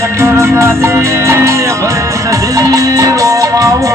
સકરતા દે ભરે સજી રોમાવો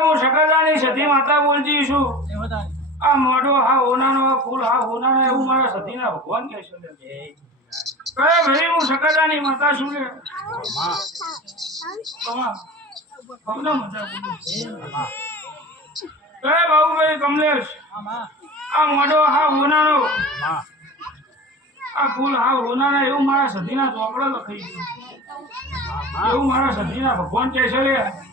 હું સકરદાની સતી માતા બોલતી છું. આ મોઢો હા હોનાનો ફૂલ હા હોનાનો એવું મારા સતીના ભગવાન કહે છે. ભાઈ હું સકરદાની માતા છું ને બાબુભાઈ કમલેશ આ મોઢો હા હોનાનો આ ફૂલ હા હોનાના એવું મારા સતીના ચોપડા લખાઈ ગયું એવું મારા સતીના ભગવાન કહે છે.